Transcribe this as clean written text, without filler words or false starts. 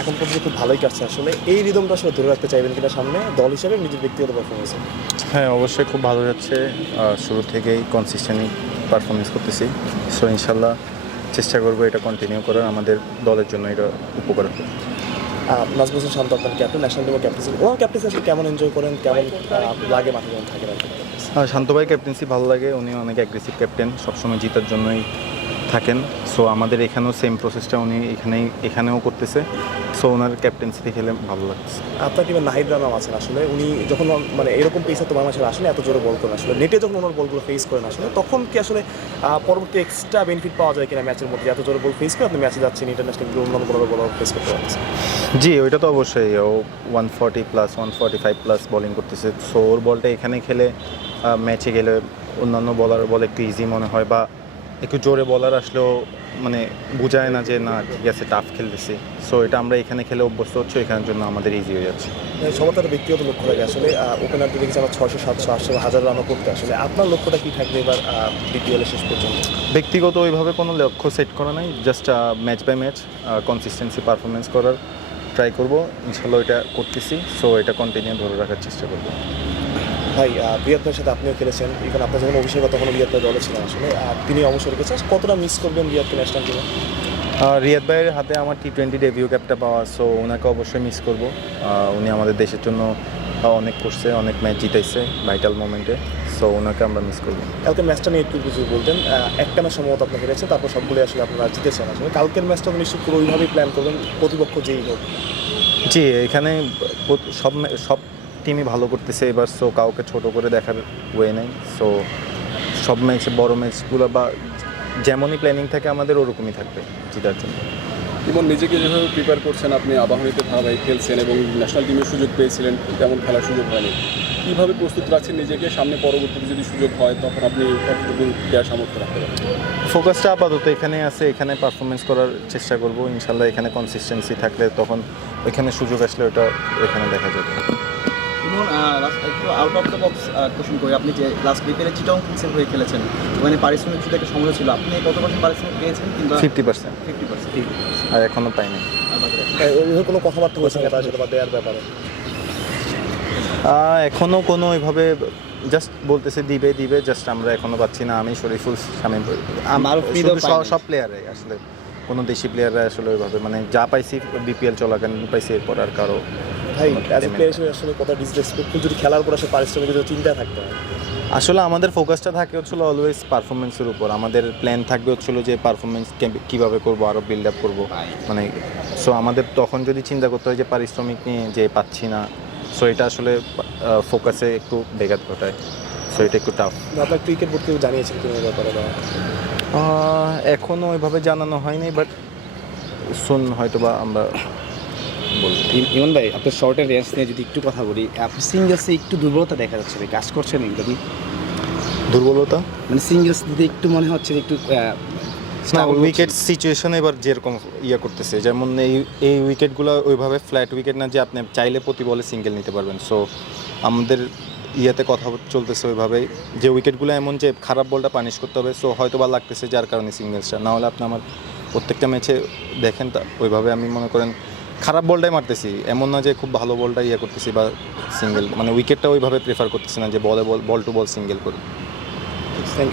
এখন পর্যন্ত খুব ভালোই কাটছে আসলে। এই রিদমটা আসলে ধরে রাখতে চাইবেন কিনা সামনে দল হিসেবে নিজের ব্যক্তিগত পারফরমেন্সে? হ্যাঁ, অবশ্যই খুব ভালো যাচ্ছে। শুরু থেকেই কনসিস্টেন্টলি পারফরমেন্স করতেছি। সো ইনশাল্লাহ চেষ্টা করবো এটা কন্টিনিউ করার, আমাদের দলের জন্য এটা উপকার হবে। নাজমুল হোসেন শান্ত আপনার ক্যাপ্টেন, ন্যাশনাল টিমের ক্যাপ্টেন্সি, ওনার ক্যাপ্টেন্সি আসলে কেমন এনজয় করেন, কেমন লাগে মাঠে যখন থাকেন আর কি? শান্ত ভাই ক্যাপ্টেন্সি ভালো লাগে, উনি অনেক অ্যাগ্রেসিভ ক্যাপ্টেন, সবসময় জেতার জন্যই থাকেন। সো আমাদের এখানেও সেম প্রসেসটা উনি এখানেও করতেছে। সো ওনার ক্যাপ্টেন্সিতে খেলে ভালো লাগছে। আপনার টিমের নাহিদ রানাও আছেন আসলে, উনি যখন মানে এরকম পেসার তো বাংলাদেশের আসলে এত জোরে বল করেন আসলে, নেটে যখন ওনার বলগুলো ফেস করেন আসলে, তখন কি আসলে পরবর্তী এক্সট্রা বেনিফিট পাওয়া যায় কিনা ম্যাচের মধ্যে? এত জোরে বল ফেস করে আপনি ম্যাচে যাচ্ছেন, ইন্টারন্যাশনাল অন্যান্য বলার বল ফেস করতে পারছেন। জি, ওইটা তো অবশ্যই। ও 140+, 145+ বোলিং করতেছে। সো ওর বলটা এখানে খেলে ম্যাচে গেলে অন্যান্য বলার বল একটু ইজি মনে হয়, বা একটু জোরে বলার আসলেও মানে বোঝায় না যে না ঠিক আছে টাফ খেলতেছি। সো এটা আমরা এখানে খেলে অভ্যস্ত হচ্ছে, এখানের জন্য আমাদের ইজি হয়ে যাচ্ছে। সবার তার ব্যক্তিগত লক্ষ্য থাকে আসলে, ওপেনারদের দেখেছি আমরা 600, 700, 800, 1000 রানও করতে আসলে। আপনার লক্ষ্যটা কী থাকবে এবার বিপিএলের শেষ পর্যন্ত? ব্যক্তিগত ওইভাবে কোনো লক্ষ্য সেট করা নাই, just match by match consistency performance করার ট্রাই করবো। ইনশাল্লাহ এটা করতেছি। সো এটা কন্টিনিউ ধরে রাখার চেষ্টা করবো। ভাই রিয়াদ ভাইয়ের সাথে আপনিও খেলেছেন, ইভেন আপনার যখন অভিষেক তখন রিয়াদ ভাই দলে ছিলেন আসলে, তিনি অবসর রেখেছেন। কতটা মিস করবেন রিয়াদকে ন্যাশনাল টিমে? রিয়াদ ভাইয়ের হাতে আমার T20 ডেবিউ ক্যাপটা পাওয়া, সো ওনাকে অবশ্যই মিস করব। উনি আমাদের দেশের জন্য অনেক করছে, অনেক ম্যাচ জিতাইছে ভাইটাল মোমেন্টে। সো ওনাকে আমরা মিস করব। কালকে ম্যাচটা নিয়ে একটু কিছু বলতেন। একটা ম্যাচ সম্ভবত আপনার হেরেছে, তারপর সবগুলো আসলে আপনারা জিতেছেন আসলে। কালকের ম্যাচটা নিশ্চিত করে ওইভাবেই প্ল্যান করবেন, প্রতিপক্ষ যেই হোক। জি, এখানে সব টিমই ভালো করতেছে এবার। সো কাউকে ছোট করে দেখার ওয়ে নেই। সো সব ম্যাচে বড় ম্যাচগুলো বা যেমনই প্ল্যানিং থাকে আমাদের ওরকমই থাকবে জেতার জন্য। ইমন, নিজেকে যেভাবে প্রিপেয়ার করছেন, আপনি আবাহনীতে ধারাবাহিক খেলছেন এবং ন্যাশনাল টিমের সুযোগ পেয়েছিলেন, তেমন খেলার সুযোগ হয়নি। কীভাবে প্রস্তুত রাখছেন নিজেকে, সামনে পরবর্তীতে যদি সুযোগ হয় তখন আপনি কতটুকু দেওয়ার সামর্থ্য রাখতে পারেন? ফোকাসটা আপাতত এখানে আছে, এখানে পারফরমেন্স করার চেষ্টা করব ইনশাল্লাহ। এখানে কনসিস্টেন্সি থাকলে তখন এখানে সুযোগ আসলে ওটা এখানে দেখা যাবে। ইমন, একটু out of the box question করি, আপনি যে লাস্ট বিপিএলে চিটাগং কিংসের হয়ে খেলেছেন, ওখানে পারিশ্রমিক শুধু একটা সমস্যা ছিল, আপনি কত পার্সেন্ট পারিশ্রমিক পেয়েছেন? কিংবা 50%। 50%? আর এখনও পাইনি। ওইভাবে কোনো কথাবার্তা হয়েছে না তার সাথে বা দেওয়ার ব্যাপারে? এখনও কোনো ওইভাবে জাস্ট বলতেছে দিবে দিবে, জাস্ট আমরা এখনও পাচ্ছি না। আমি শরীফুল, শামীম, সব প্লেয়ারে আসলে কোনো দেশি প্লেয়াররা আসলে ওইভাবে মানে যা পাইছি বিপিএল চলাকালীন পাইছি, এরপর আর কারো। ভাই অ্যাজ এ প্লেয়ার হিসেবে আসলে কত ডিসরেসপেক্টফুল যদি খেলার পর আসলে পারিশ্রমিকের জন্য চিন্তা থাকতে হয়। আসলে আমাদের ফোকাসটা থাকে হচ্ছিল অলওয়েজ পারফরমেন্সের উপর। আমাদের প্ল্যান থাকবে হচ্ছিল যে পারফরমেন্স কীভাবে করবো, আরও বিল্ড আপ করবো মানে। সো আমাদের তখন যদি চিন্তা করতে হয় যে পারিশ্রমিক নিয়ে যে পাচ্ছি না, সো এটা আসলে ফোকাসে একটু ব্যাঘাত ঘটায়। সো এটা একটু টাফ। আপনার ক্রিকেট বোর্ড কেউ জানিয়েছেন কিনা ব্যাপারে? এখনও ওইভাবে জানানো হয়নি, বাট শুন হয়তো বা আমরা বলবো। ইমন ভাই, আপনার শর্টের রেঞ্জ নিয়ে যদি একটু কথা বলি, আপনি সিঙ্গেলসে একটু দুর্বলতা দেখা যাচ্ছে ভাই, কাজ করছেন এগুলো? দুর্বলতা মানে সিঙ্গেলস দিতে একটু মনে হচ্ছে একটু না, উইকেট সিচুয়েশনে এবার যেরকম করতেছে, যেমন এই উইকেটগুলো ওইভাবে ফ্ল্যাট উইকেট না যে আপনি চাইলে প্রতি বলে সিঙ্গেল নিতে পারবেন। সো আমাদের কথা চলতেছে ওইভাবেই যে উইকেটগুলো এমন যে খারাপ বলটা পানিশ করতে হবে। সো হয়তো বা লাগতেছে যার কারণে সিঙ্গেলসটা, না হলে আপনি আমার প্রত্যেকটা ম্যাচে দেখেন তা ওইভাবে আমি মনে করেন খারাপ বলটাই মারতেছি, এমন না যে খুব ভালো বলটা করতেছি বা সিঙ্গেল, মানে উইকেটটা ওইভাবে প্রেফার করতেছি না যে বল টু বল সিঙ্গেল করি। Thank you.